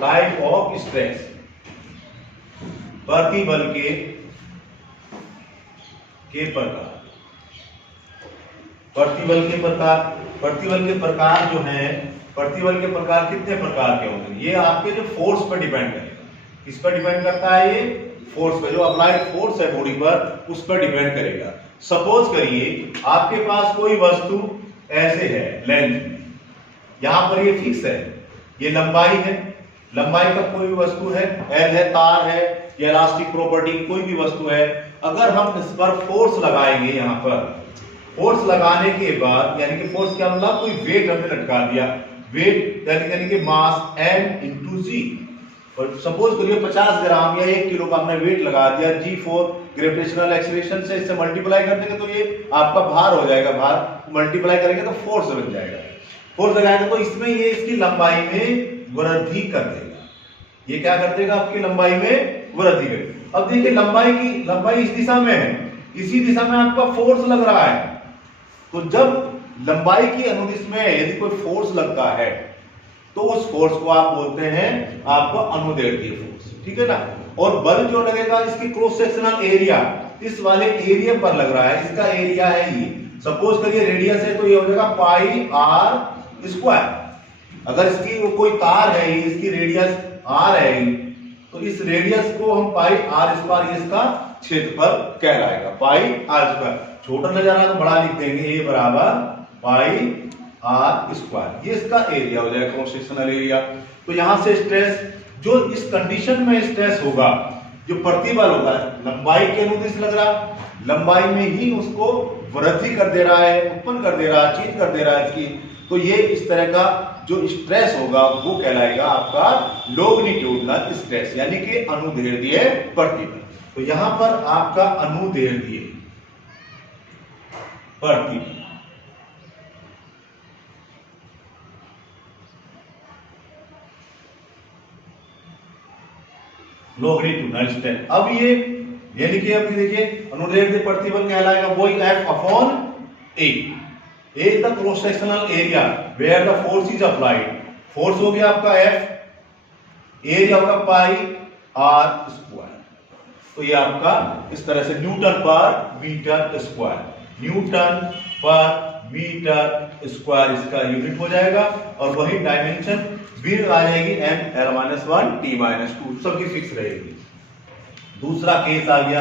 Type of stress, प्रतिबल के प्रकार। प्रतिबल के प्रकार जो है, प्रतिबल के प्रकार कितने प्रकार के होंगे? ये आपके जो फोर्स पर डिपेंड करेगा। किस पर डिपेंड करता है? ये फोर्स पर, जो अप्लाइड फोर्स है बॉडी पर, उस पर डिपेंड करेगा। सपोज करिए आपके पास कोई वस्तु ऐसे है लेंथ में, यहां पर ये फिक्स है, ये लंबाई है, लंबाई का कोई भी वस्तु है, एल है, तार है, या इलास्टिक प्रॉपर्टी कोई भी वस्तु है। अगर हम इस पर फोर्स लगाएंगे, यहां पर फोर्स लगाने के बाद, यानी कि फोर्स क्या मतलब, कोई वेट हमने लटका दिया, वेट यानी कि मास m इंटू जी। और सपोज करिए 50 ग्राम या 1 किलो का हमने वेट लगा दिया, G4 ग्रेविटेशनल एक्सीलरेशन से इससे मल्टीप्लाई कर देंगे तो ये आपका भार हो जाएगा, भार मल्टीप्लाई करेंगे तो फोर्स बन जाएगा। फोर्स लगाएंगे तो इसमें ये इसकी लंबाई में वृद्धि कर देगा। ये क्या कर देगा? आपकी लंबाई में वृद्धि करेगा। अब देखिए लंबाई इस दिशा में है, इसी दिशा में आपका फोर्स लग रहा है। तो जब लंबाई की अनुदिश में यदि कोई फोर्स लगता है तो उस फोर्स को आप बोलते हैं आपको अनुदैर्ध्य फोर्स, ठीक है ना। और बल जो लगेगा, इसकी क्रॉस सेक्शनल एरिया इस वाले एरिया पर लग रहा है, इसका एरिया है ये। सपोज करिए रेडियस है तो ये हो जाएगा पाई आर स्क्वायर। अगर इसकी वो कोई तार है, इसकी रेडियस आर है, तो इस रेडियस को हम पाई आर स्क्वायर, इसका क्षेत्रफल कहलाएगा, पाई आर स्क्वायर। छोटा नजर आ रहा तो बड़ा लिख देंगे, ए बराबर पाई आर स्क्वायर। ये इसका एरिया हो जाएगा, क्रॉस सेक्शनल एरिया। तो यहां से स्ट्रेस, जो इस कंडीशन में स्ट्रेस होगा, जो प्रतिबल होगा, लंबाई के अनुदिश लग रहा, लंबाई में ही उसको वृद्धि कर दे रहा है, उत्पन्न कर दे रहा है, चेंज कर दे रहा है इसकी। तो ये इस तरह का जो स्ट्रेस होगा वो कहलाएगा आपका लोंगिट्यूडिनल स्ट्रेस, यानी कि अनुदैर्ध्य प्रतिबल। तो यहां पर आपका अनुदैर्ध्य प्रतिबल, लोंगिट्यूडिनल स्ट्रेस। अब ये यानी कि अब देखिए अनुदैर्ध्य प्रतिबल कहलाएगा वही F upon A। A is the cross sectional area where the force is applied. Force हो गया आपका F, एरिया होगा पाई आर स्क्वायर। तो ये आपका इस तरह से न्यूटन पर मीटर स्क्वायर, न्यूटन पर मीटर स्क्वायर इसका यूनिट हो जाएगा। और वही डायमेंशन भी आ जाएगी m(l-1 t-2), सबकी फिक्स रहेगी। दूसरा केस आ गया,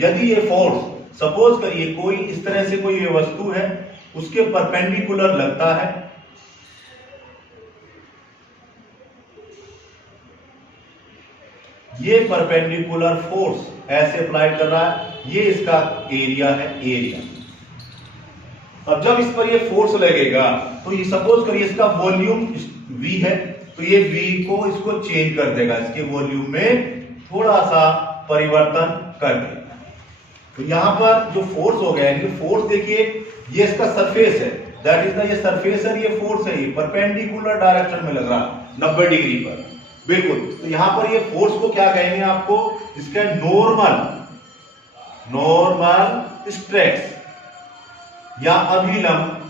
यदि ये फोर्स सपोज करिए कोई इस तरह से कोई ये वस्तु है, उसके परपेंडिकुलर लगता है, ये परपेंडिकुलर फोर्स ऐसे अप्लाई कर रहा है, ये इसका एरिया है, एरिया। अब जब इस पर ये फोर्स लगेगा तो ये सपोज करिए इसका वॉल्यूम V है, तो ये V को इसको चेंज कर देगा, इसके वॉल्यूम में थोड़ा सा परिवर्तन कर देगा। तो यहां पर जो फोर्स हो गया, ये फोर्स देखिए ये इसका सरफेस है, दैट इज द ये सरफेस है, ये फोर्स है, ये परपेंडिकुलर डायरेक्शन में लग रहा 90 डिग्री पर, बिल्कुल। तो यहां पर ये फोर्स को क्या कहेंगे आपको, इसका नॉर्मल स्ट्रेस या अभिलंब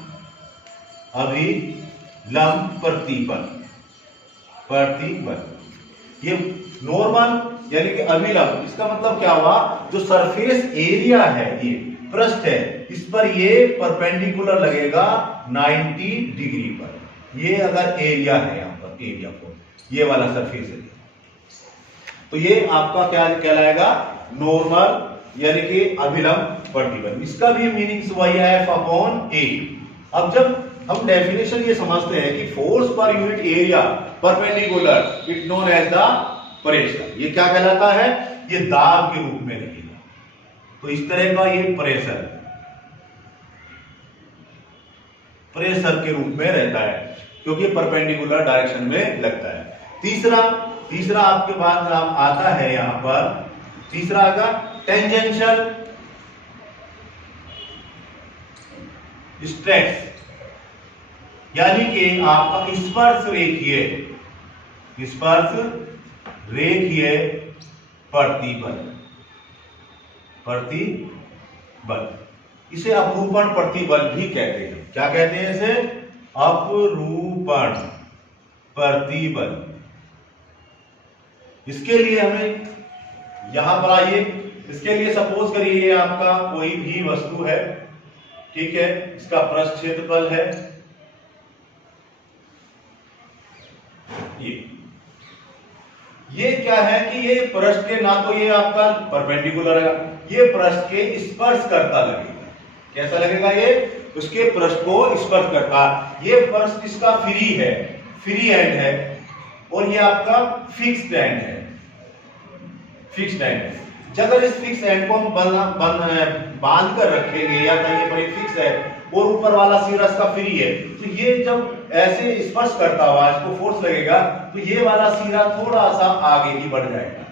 प्रतिबल। ये नॉर्मल यानी कि अभिलंब, इसका मतलब क्या हुआ, जो सरफेस एरिया है, ये पृष्ठ है, इस पर ये परपेंडिकुलर लगेगा 90 डिग्री पर। ये अगर एरिया है, यहां पर एरिया को ये वाला सरफेस एरिया, तो ये आपका क्या कहलाएगा, नॉर्मल यानी कि अभिलंब प्रतिबल। इसका भी मीनिंग वही है F अपॉन A। अब जब हम डेफिनेशन ये समझते हैं कि फोर्स पर unit area perpendicular, it known as the pressure. ये क्या कहलाता है, ये दाब के रूप में रहेगा। तो इस तरह का ये प्रेशर के रूप में रहता है, क्योंकि परपेंडिकुलर डायरेक्शन में लगता है। तीसरा आपके पास आता है, यहां पर तीसरा आएगा टेंजेंशियल स्ट्रेस, यानी कि आपका स्पर्श रेखीय प्रतिबल। इसे अपरूपण प्रतिबल भी कहते हैं। क्या कहते हैं इसे, अपरूपण प्रतिबल। इसके लिए हमें यहां पर आइए, इसके लिए सपोज करिए ये आपका कोई भी वस्तु है, ठीक है, इसका पृष्ठ क्षेत्रफल है ये क्या है कि ये पृष्ठ के, ना तो ये आपका परपेंडिकुलर है, ये पृष्ठ के स्पर्श करता लगेगा। कैसा लगेगा? ये उसके पृष्ठ को स्पर्श करता। ये पृष्ठ इसका फ्री है, फ्री एंड है, और ये आपका फिक्स्ड एंड है, फिक्स्ड एंड है। अगर इस फिक्स एंड को हम बांध कर रखेंगे या कहीं पर फिक्स है और ऊपर वाला सिरा इसका फ्री है, तो ये जब ऐसे स्पर्श करता हुआ इसको फोर्स लगेगा तो ये वाला सिरा थोड़ा सा आगे की बढ़ जाएगा,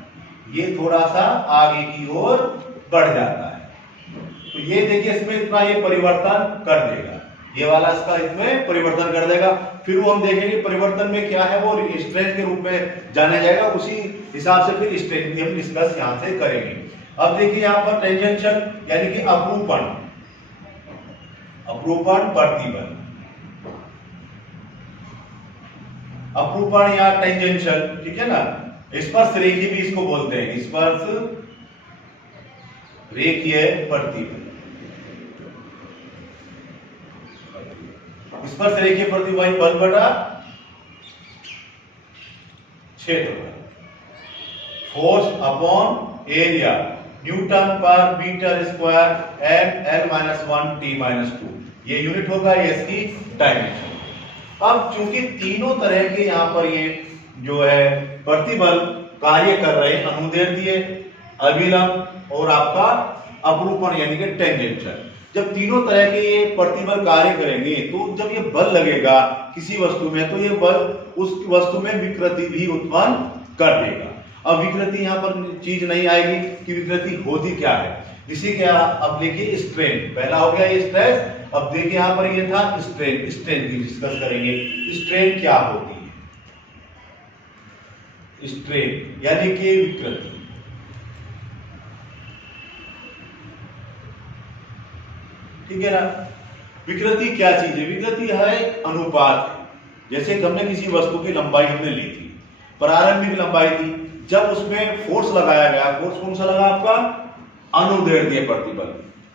ये थोड़ा सा आगे की ओर बढ़ जाता है। तो ये देखिए इसमें इतना ये परिवर्तन कर देगा, ये वाला इसका इसमें परिवर्तन कर देगा। फिर वो हम देखेंगे परिवर्तन में क्या है, वो स्ट्रेंथ के रूप में जाना जाएगा। उसी हिसाब से फिर स्ट्रेंथ हम डिस्कस यहां से करेंगे। अब देखिए यहां पर टेंजेंशियल यानी कि अपरूपण, अपरूपण प्रतिबल, अपरूपण या टेंजेंशियल, ठीक है ना। स्पर्श रेखीय भी इसको बोलते हैं, स्पर्श रेखीय प्रतिबल। स्पर्श रेखीय प्रतिबल बल बटा क्षेत्रफल, फोर्स अपॉन एरिया, न्यूटन पर metre square M L -1 t -2, ये यूनिट होगा, ये इसकी डायमेंशन। अब चूंकि तीनों तरह के यहां पर ये जो है प्रतिबल कार्य कर रहे हैं, अनुदैर्ध्य, अभिलंब और आपका अपरूपण यानी कि टेंजेंशियल, जब तीनों तरह के ये प्रतिबल कार्य करेंगे तो जब ये बल लगेगा किसी वस्तु में तो ये बल उस वस्तु में विकृति भी उत्पन्न कर देगा। अब विकृति यहाँ पर चीज नहीं आएगी कि विकृति होती क्या है, इसी के अब देखिए स्ट्रेन, पहला हो गया ये स्ट्रेस। अब देखिए यहाँ पर ये था स्ट्रेन, स्ट्रेन की डिस्कस करेंगे। स्ट्रेन क्या होती है? स्ट्रेन यानी कि विकृति, ठीक है ना। विकृति क्या चीज है? विकृति है अनुपात। जैसे हमने किसी वस्तु की लंबाई हमने ली थी, प्रारंभिक लंबाई थी, जब उसमें फोर्स लगाया गया, फोर्स कौन सा लगा? आपका अनुदैर्ध्य प्रतिबल,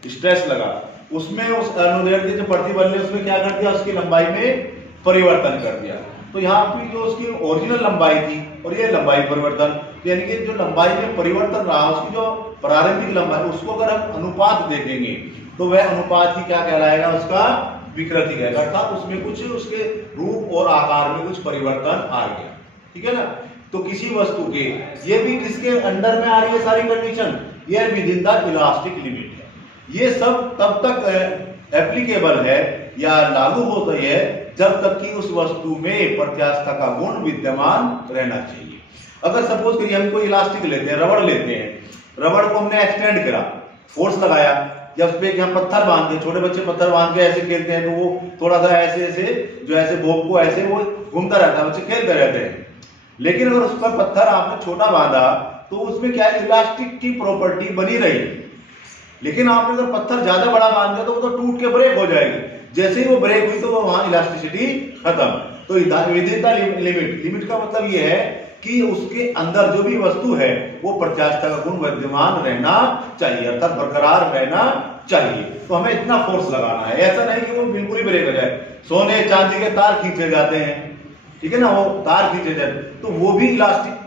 स्ट्रेस लगा, उसमें उस अनुदैर्ध्य जो प्रतिबल ने उसमें क्या कर दिया? उसकी लंबाई में परिवर्तन कर दिया। तो यहाँ पे जो उसकी ओरिजिनल लंबाई थी और ये लंबाई परिवर्तन, यानी कि जो लंबाई में परिवर्तन रहा उसकी जो प्रारंभिक लंबाई, उसको अगर हम अनुपात देखेंगे तो वह अनुपात ही क्या कहलाएगा? उसका विकृति कहलाएगा, अर्थात उसमें कुछ उसके रूप और आकार में कुछ परिवर्तन आ गया, ठीक है ना। तो किसी वस्तु के, ये भी किसके अंडर में आ रही है सारी कंडीशन? ये with in the elastic limit है। ये सब तब तक एप्लीकेबल है या लागू होता है जब तक कि उस वस्तु में प्रत्यास्थता का गुण विद्यमान रहना चाहिए। अगर सपोज करिए हम कोई इलास्टिक लेते हैं, रबड़ लेते हैं, रबड़ को हमने एक्सटेंड करा, फोर्स लगाया, या उस पे यहाँ पत्थर बांध के, छोटे बच्चे पत्थर बांध के ऐसे खेलते हैं तो वो थोड़ा सा ऐसे ऐसे जो ऐसे बोब को ऐसे वो घूमता रहता है, बच्चे खेलते रहते हैं। लेकिन अगर उस पर पत्थर आपने छोटा बांधा तो उसमें क्या है? इलास्टिक की प्रॉपर्टी बनी रही। लेकिन आपने अगर पत्थर ज्यादा बड़ा बांध दिया तो वो तो टूट के ब्रेक हो जाएगी, जैसे ही वो ब्रेक हुई तो वो वहां इलास्टिसिटी खत्म। तो with in the limit, limit का मतलब ये है कि उसके अंदर जो भी वस्तु है वो प्रत्यास्थता का गुण विद्यमान रहना चाहिए, अर्थात बरकरार रहना चाहिए। तो हमें इतना फोर्स लगाना है, ऐसा नहीं कि वो बिल्कुल ही ब्रेक हो जाए। सोने चांदी के तार खींचे जाते हैं, ठीक है ना, वो तार खींचे जाते तो वो भी इलास्टिक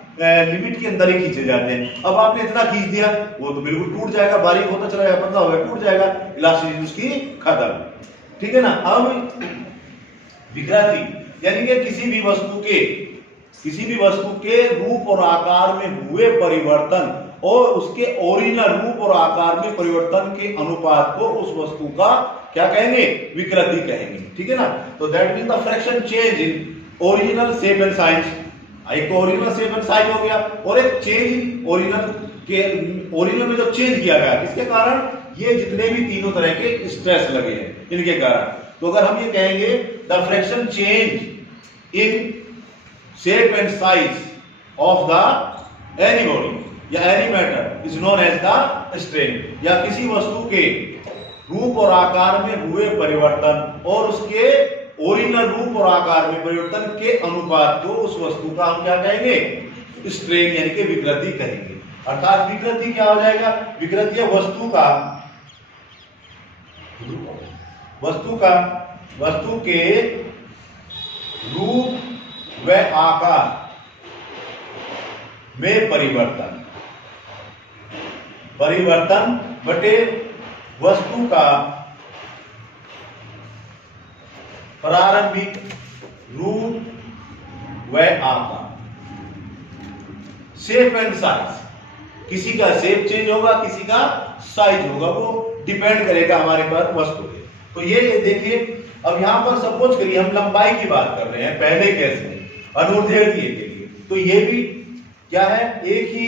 लिमिट के अंदर ही खींचे जाते हैं। अब आपने इतना खींच दिया वो तो बिल्कुल टूट जाएगा, बारीक होता चला जाएगा, पतला होगा, टूट जाएगा, इलास्टिसिटी उसकी खत्म, ठीक है ना। अब विकृति यानी कि किसी भी वस्तु के रूप और आकार में हुए परिवर्तन और उसके ओरिजिनल रूप और आकार में परिवर्तन के अनुपात को उस वस्तु का क्या कहेंगे? विकृति कहेंगे, ठीक है ना। तो that means the fraction change in original shape and size. एक तो ओरिजिनल शेप एंड साइज हो गया और एक चेंज ओरिजिनल में जो चेंज किया गया, किसके कारण? ये जितने भी तीनों तरह के स्ट्रेस लगे हैं इनके कारण। तो अगर हम ये कहेंगे the fraction change in shape and size of the any body या any matter is known as the strain, या किसी वस्तु के रूप और आकार में हुए परिवर्तन और उसके ओरिजिनल रूप और आकार में परिवर्तन के अनुपात को उस वस्तु का हम क्या कहेंगे, स्ट्रेन यानी कि विकृति कहेंगे। अर्थात विकृति क्या हो जाएगा, विकृति है वस्तु के रूप व आकार में परिवर्तन बटे वस्तु का प्रारंभिक रूप व आकार। शेप एंड साइज, किसी का शेप चेंज होगा, किसी का साइज होगा, वो डिपेंड करेगा हमारे पर वस्तु पे। तो ये देखिए, अब यहां पर सपोज करिए हम लंबाई की बात कर रहे हैं पहले केस में अनुदैर्ध्य के लिए, तो ये भी क्या है, एक ही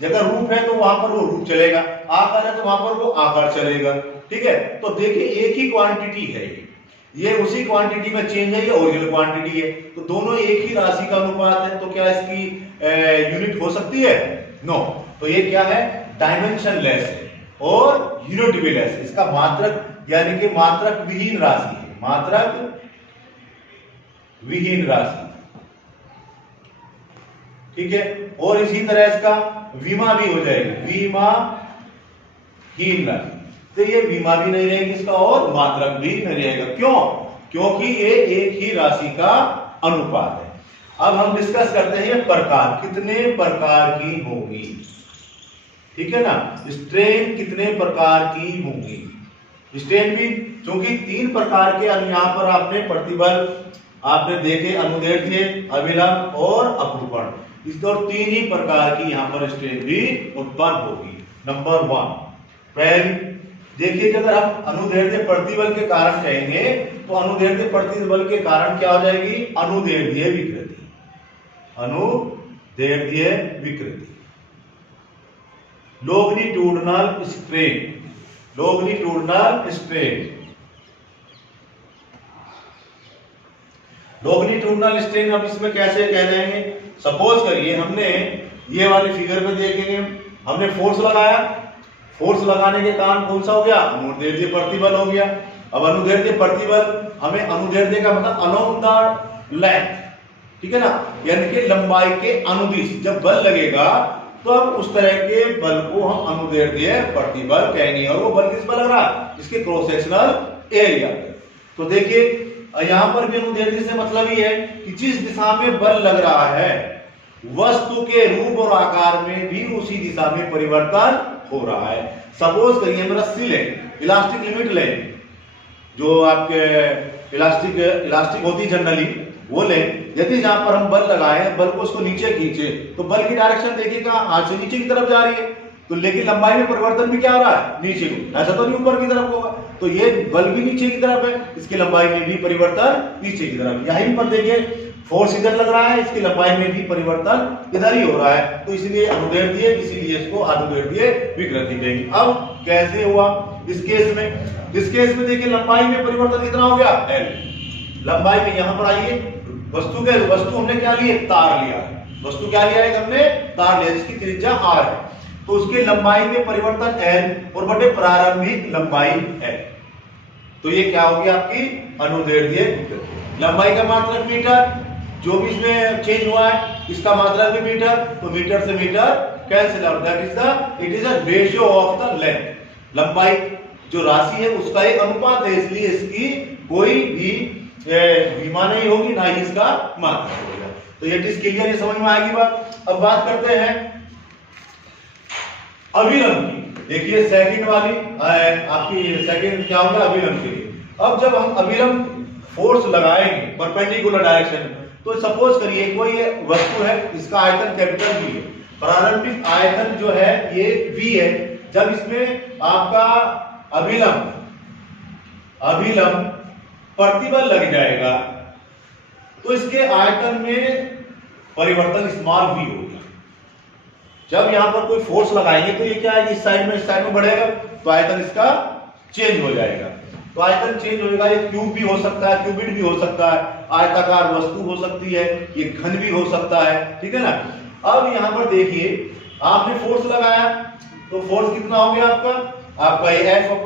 जगह रूप है तो वहां पर वो रूप चलेगा, आकार है तो वहां पर वो आकार चलेगा, ठीक है। तो देखिए एक ही क्वांटिटी है, ये उसी क्वांटिटी में चेंज है, ये ओरिजिनल क्वांटिटी है, तो दोनों एक ही राशि का अनुपात है, तो क्या इसकी यूनिट हो सकती है, नो। तो ये क्या है, डायमेंशन लेस है और यूनिट भी लेस है, इसका मात्रक यानी कि मात्रक विहीन राशि है, मात्रक विहीन राशि, ठीक है। और इसी तरह इसका विमा भी हो जाएगी, विमाहीन राशि, तो ये विमा भी नहीं रहेगी इसका और मात्रक भी नहीं रहेगा, क्यों, क्योंकि ये एक ही राशि का अनुपात है। अब हम डिस्कस करते हैं प्रकार, कितने प्रकार की होंगी, ठीक है ना, स्ट्रेन कितने प्रकार की होंगी। स्ट्रेन भी क्योंकि 3 प्रकार के, यहां पर आपने प्रतिबल आपने देखे, अनुदैर्ध्य, अभिलंब और अपरूपण, इसके और 3 ही प्रकार की यहां पर स्ट्रेन भी उत्पन्न होगी। नंबर 1, पहली देखिए, अगर हम अनुदैर्ध्य प्रतिबल के कारण कहेंगे तो अनुदैर्ध्य प्रतिबल के कारण क्या हो जाएगी, अनुदैर्ध्य विकृति, अनुदैर्ध्य विकृति, longitudinal strain, longitudinal strain, longitudinal strain. अब इसमें कैसे कह रहे हैं, सपोज करिए हमने ये वाली फिगर में देखेंगे, हमने फोर्स लगाया, फोर्स लगाने के कारण कौन सा हो गया, अनुदैर्ध्य प्रतिबल हो गया। अब अनुदैर्ध्य प्रतिबल, हमें अनुदैर्ध्य का मतलब अलोंग द लेंथ, ठीक है ना, यानी कि लंबाई के अनुदिश जब बल लगेगा तो अब उस तरह के बल को हम अनुदैर्ध्य प्रतिबल कहेंगे। और वो बल किस पर लग रहा है, इसके क्रॉस सेक्शनल एरिया पे। तो देखिए यहां पर भी अनुदैर्ध्य से मतलब ही है कि जिस दिशा में बल लग रहा है वस्तु के रूप और आकार में भी उसी दिशा में परिवर्तन हो रहा है। सपोज करिए हम रस्सी लें, इलास्टिक लिमिट लें, जो आपके इलास्टिक होती जनरली, वो लें, यदि जहां पर हम बल लगाए, बल को उसको नीचे खींचे तो बल की डायरेक्शन देखिएगा हाथ से नीचे की तरफ जा रही है, तो लेकिन लंबाई में परिवर्तन भी क्या हो रहा है, नीचे को, ऐसा तो नहीं ऊपर की तरफ होगा, तो ये बल भी नीचे की तरफ है, इसकी लंबाई में भी परिवर्तन नीचे की तरफ। यहीं पर देखिए फोर्स इधर लग रहा है, इसकी लंबाई में भी परिवर्तन इधर ही हो रहा है, तो इसलिए अनुदैर्ध्य, इसीलिए इसको अनुदैर्ध्य विकृति कहेंगे। अब कैसे हुआ इस केस में, इस केस में देखिए लंबाई में परिवर्तन कितना हो गया, L। लंबाई में यहां पर आइए, वस्तु हमने क्या लिए, तार लिया, वस्तु क्या लिया है हमने, तार लिया, जिसकी त्रिज्या R है, तो उसके लंबाई में परिवर्तन L और बटे प्रारंभिक लंबाई है, तो ये क्या होगी आपकी अनुदैर्ध्य विकृति। लंबाई का मात्रक मीटर, जो भी इसमें चेंज हुआ है इसका मात्रक भी मीटर, तो मीटर से metre cancel out, it is a ratio of the length. लंबाई जो राशि है उसका एक अनुपात है, इसलिए इसकी कोई भी विमा नहीं होगी, ना ही इसका मात्रक होगा। तो ये चीज क्लियर, ये समझ में आएगी बात। अब बात करते हैं अभिलंब की। देखिए सेकंड वाली आपकी सेकंड क्या होगा, अभिलंब के लिए। अब जब हम अभिलंब फोर्स लगाएंगे परपेंडिकुलर डायरेक्शन में, तो सपोज करिए कोई वस्तु है, इसका आयतन कैपिटल V है, प्रारंभिक आयतन जो है ये V है, जब इसमें आपका अभिलंब प्रतिबल लग जाएगा तो इसके आयतन में परिवर्तन स्मॉल v होगा। जब यहां पर कोई फोर्स लगाएंगे तो ये क्या है, इस साइड में बढ़ेगा, तो आयतन इसका चेंज हो जाएगा। तो आयतन चेंज होगा, ये क्यूब भी हो सकता है, क्यूबिड भी हो सकता है, आयताकार वस्तु हो सकती है, ये घन भी हो सकता है, ठीक है ना। अब यहां पर देखिए आपने फोर्स लगाया, तो फोर्स कितना हो गया आपका ये F/A,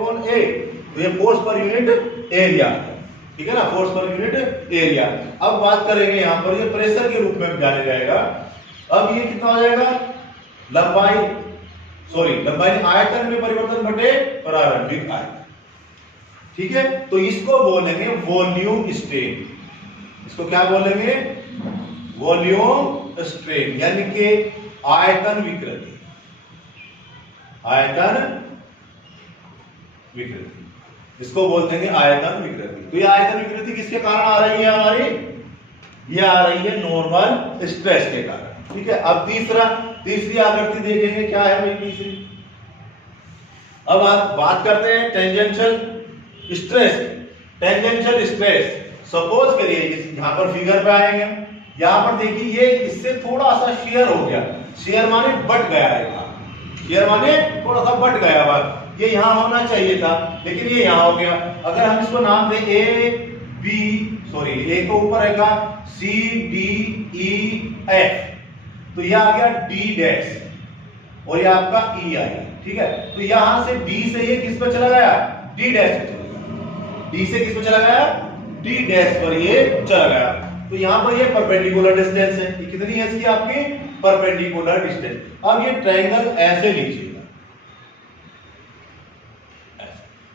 तो ये फोर्स पर यूनिट एरिया है। ठीक है ना, फोर्स पर यूनिट एरिया। अब बात करेंगे यहाँ पर ये प्रेशर के रूप में जाने जाएगा। अब ये कितना हो जाएगा, लंबाई आयतन में परिवर्तन बटे प्रारंभिक आयतन। ठीक है, तो इसको बोलेंगे वॉल्यूम स्ट्रेन। इसको क्या बोलेंगे, वॉल्यूम स्ट्रेन, यानी कि आयतन विकृति। आयतन विकृति इसको बोलते हैं आयतन विकृति। तो ये आयतन विकृति किसके कारण आ रही है हमारी, ये आ रही है नॉर्मल स्ट्रेस के कारण। ठीक है, अब तीसरी आकृति देखेंगे, क्या है भाई तीसरी। अब आप बात करते हैं tangential stress. Tangential stress suppose करिए यहां पर फिगर पे आएंगे, यहां पर देखिए ये इससे थोड़ा सा शेयर हो गया, शेयर माने बट गया है, शेयर माने थोड़ा सा बट गया हुआ, ये यहां होना चाहिए था लेकिन ये यहां हो गया। अगर हम इसको नाम दें ए को ऊपर आएगा C D E F, तो ये आ गया D डैश और ये आपका E आएगा। ठीक है, तो यहां से D से ये किस पर चला गया, D डैश पे चला गया, D से किस पर चला गया, D डैश पर ये चला गया। तो यहां पर ये परपेंडिकुलर डिस्टेंस है, ये कितनी है इसकी आपकी परपेंडिकुलर डिस्टेंस। अब ये ट्रायंगल ऐसे लीजिएगा,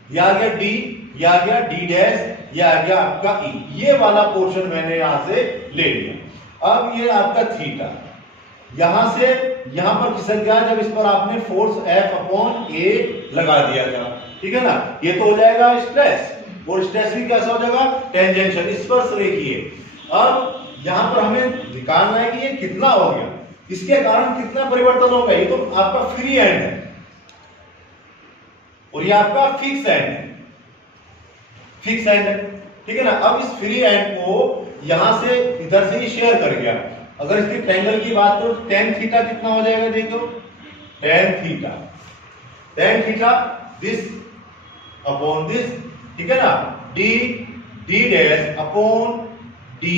ये आ गया D, ये आ गया D डैश, ये आ गया आपका E, ये वाला पोर्शन मैंने यहां से ले लिया। अब ये आपका थीटा यहां से यहां पर खिसक गया जब इस पर आपने फोर्स F अपॉन A लगा दिया था। ठीक है ना, ये तो हो जाएगा स्ट्रेस, और स्ट्रेस भी कैसा हो जाएगा, टेंजेंशियल, स्पर्श रेखीय। अब यहां पर हमें निकालना है कि ये कितना हो गया, इसके कारण कितना परिवर्तन होगा। ये तो आपका फ्री एंड है और ये आपका फिक्स एंड है, फिक्स एंड है। ठीक है ना, अब इस फ्री एंड को यहां से इधर से ही शेयर कर गया। अगर इसके ट्रायंगल की बात करो, tan थीटा कितना हो जाएगा, देखो tan theta this upon this. ठीक है ना, d डैश अपॉन de,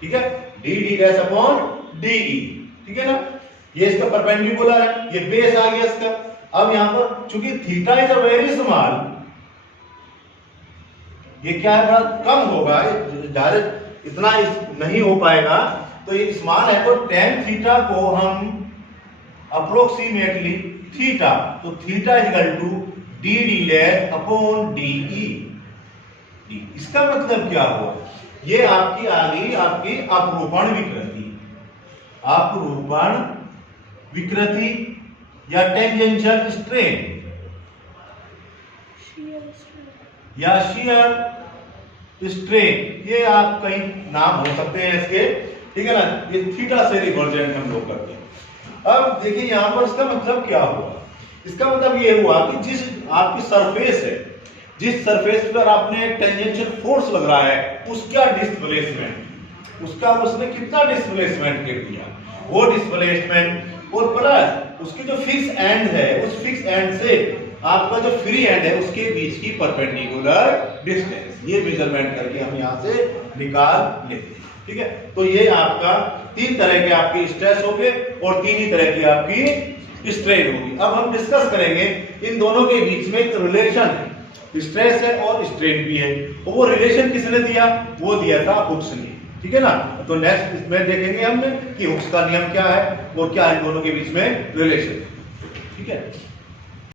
ठीक है, d डैश अपॉन de। ठीक है ना, ये इसका परपेंडिकुलर है, ये बेस आ गया इसका। अब यहां पर चूंकि theta is a very small, ये क्या है, कम होगा, डायरेक्ट इतना नहीं हो पाएगा, तो ये स्मॉल है, तो tan थीटा को हम अप्रोक्सीमेटली थीटा, तो theta equal to D dash upon de। इसका मतलब क्या हुआ, ये आपकी आ गई आपकी अपरूपण विकृति, अपरूपण विकृति या टेंजेंशियल स्ट्रेन या शियर स्ट्रेन, ये आप कई नाम हो सकते हैं इसके। ठीक है ना, ये थीटा से रिवर्जेंट हम लोग करते हैं। अब देखिए यहां पर इसका मतलब क्या हुआ, इसका मतलब ये हुआ कि जिस आपकी सरफेस है, जिस सरफेस पर आपने टेंजेंशियल फोर्स लग रहा है, उसका डिस्प्लेसमेंट, उसका उसने कितना डिस्प्लेसमेंट कर दिया, वो डिस्प्लेसमेंट और प्लस उसकी जो फिक्स एंड है, उस फिक्स एंड से आपका जो फ्री एंड है उसके बीच की परपेंडिकुलर डिस्टेंस, ये मेजरमेंट करके हम यहां से निकाल लेते हैं। ठीक है, तो ये आपका तीन तरह के आपकी स्ट्रेस होंगे और तीन ही तरह की आपकी स्ट्रेन होगी। अब हम डिस्कस करेंगे इन दोनों के बीच में एक रिलेशन है, स्ट्रेस है और स्ट्रेन भी है, तो वो रिलेशन किसने दिया, वो दिया था हुक्स ने। ठीक है ना, तो नेक्स्ट इसमें देखेंगे हमने कि हुक्स का नियम क्या है और क्या इन दोनों के बीच में रिलेशन। ठीक है।